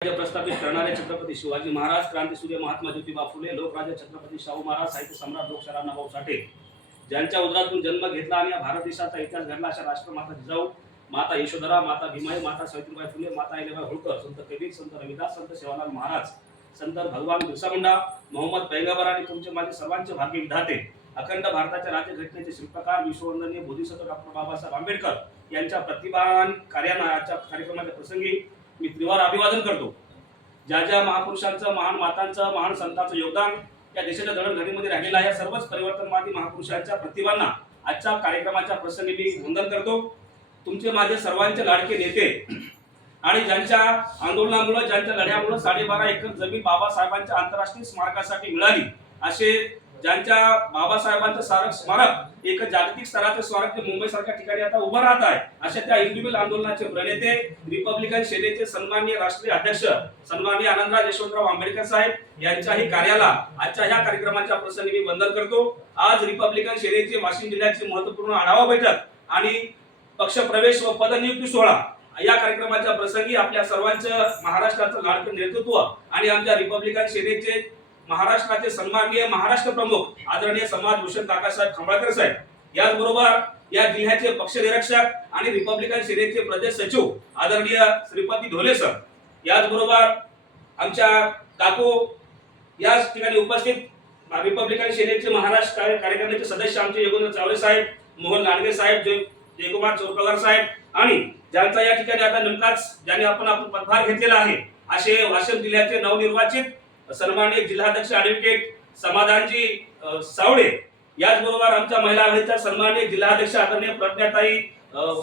प्रस्थापित करणारे छत्रपती शिवाजी महाराज, क्रांतीसूर्य महात्मा ज्योतिबा फुले, लोकराजा छत्रपती शाहू महाराज, साहित्य सम्राट लोकशाहीर अण्णाभाऊ साठे ज्यांच्या उदरातून जन्म घेतला आणि या भारत देशाचा इतिहास घडला अशा राष्ट्रमाता जिजाऊ, माता यशोधरा, माता भीमाई, माता सावित्रीबाई फुले, माता अहिल्याबाई होळकर, संत कबीर, संत रविदास, संत सेवालाल महाराज, संत भगवान बिरसा मुंडा, मोहम्मद पैगंबर आणि तुमचे माझे सर्वांचे भाग्य विधाते, अखंड भारताच्या राज्यघटनेचे शिल्पकार, विश्ववंदनीय बोधिसत्व डॉक्टर बाबासाहेब आंबेडकर यांच्या प्रतिभावान कार्याच्या कार्यक्रमाच्या प्रसंगी मी त्रिवार अभिवादन करतो। ज्या ज्या महापुरुषांचं, महान मातांचं, महान संतांचं योगदान या देशाच्या जडणघडीमध्ये राहिलेलं आहे, सर्वच परिवर्तनवादी महापुरुषांच्या प्रतिभांना आजच्या कार्यक्रमाच्या प्रसंगी मी वंदन करतो। तुमचे माझे सर्वांचे लाडके नेते आणि ज्यांच्या आंदोलनामुळे, ज्यांच्या लढ्यामुळे 12.5 एकर जमीन बाबासाहेबांच्या आंतरराष्ट्रीय स्मारकासाठी मिळाली, असे ज्यांच्या बाबासाहेबांचं स्मारक एक जागतिक स्तराचे स्मारक मुंबई सारख्या ठिकाणी आता उभं राहत आहे, अशा त्या हिंदवी आंदोलनाचे प्रणेते, रिपब्लिकन सेनेचे सन्माननीय राष्ट्रीय अध्यक्ष सन्माननीय आनंदराज यशवंतराव आंबेडकर साहेब यांच्याही कार्याला आजच्या ह्या कार्यक्रमाच्या प्रसंगी मी वंदन करतो। आज रिपब्लिकन सेनेचे वाशिम जिल्ह्याची महत्त्वपूर्ण आढावा बैठक आणि पक्षप्रवेश व पदनियुक्ती सोहळा या कार्यक्रमाच्या प्रसंगी आपल्या सर्वांचं महाराष्ट्राचं लाडकं नेतृत्व आणि आमच्या रिपब्लिकन सेनेचे महाराष्ट्राचे सन्माननीय महाराष्ट्र प्रमुख आदरणीय समाजभूषण काकासाहेब खंबाळकर साहेब, याचबरोबर या जिल्ह्याचे पक्षनिरीक्षक आणि रिपब्लिकन सेनेचे प्रदेश सचिव आदरणीय श्रीपती ढोले सर, याचबरोबर आमच्या काकू या ठिकाणी उपस्थित रिपब्लिकन सेनेचे महाराष्ट्र कार्यकारिणीचे सदस्य आमचे योगेंद्र चावले साहेब, मोहन लांडगे साहेब, जयकुमार चौरपगार साहेब आणि ज्यांचा या ठिकाणी आता नेमकाच ज्यांनी आपण पदभार घेतलेला आहे असे वाशिम जिल्ह्याचे नवनिर्वाचित सन्माननीय जिल्हाध्यक्ष ॲडव्होकेट समाधानजी सावळे, याचबरोबर आमच्या महिला आघाडीच्या सन्माननीय जिल्हाध्यक्ष आदरणीय प्रज्ञाताई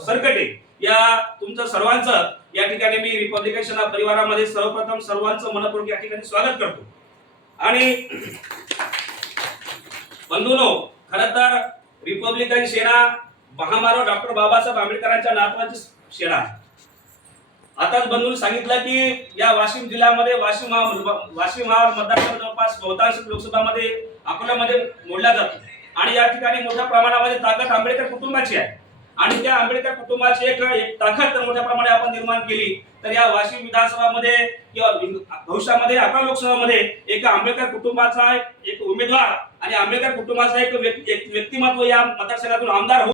सरकटे, या तुमचं सर्वांचं या ठिकाणी मी रिपब्लिकन सेना परिवारामध्ये सर्वप्रथम सर्वांचं मनपूर्वक या ठिकाणी स्वागत करतो। आणि बंधूंनो, खरं तर रिपब्लिकन सेना महामानव डॉक्टर बाबासाहेब आंबेडकरांच्या नातवाची सेना आहे। आताच बंधूंनी सांगितलं की या वाशिम जिल्ह्यामध्ये वाशिम हा मतदारसंघ जवळपास बहुतांश लोकसभामध्ये अकोल्यामध्ये मोडला जातो आणि या ठिकाणी मोठ्या प्रमाणामध्ये ताकद आंबेडकर कुटुंबाची आहे आणि त्या आंबेडकर कुटुंबाची एक ताकद जर मोठ्या प्रमाणात आपण निर्माण केली तर या वाशिम विधानसभामध्ये किंवा भविष्यामध्ये 11 लोकसभामध्ये एक आंबेडकर कुटुंबाचा एक उमेदवार आणि आंबेडकर कुटुंबाचा एक व्यक्तिमत्व या मतदारसंघातून आमदार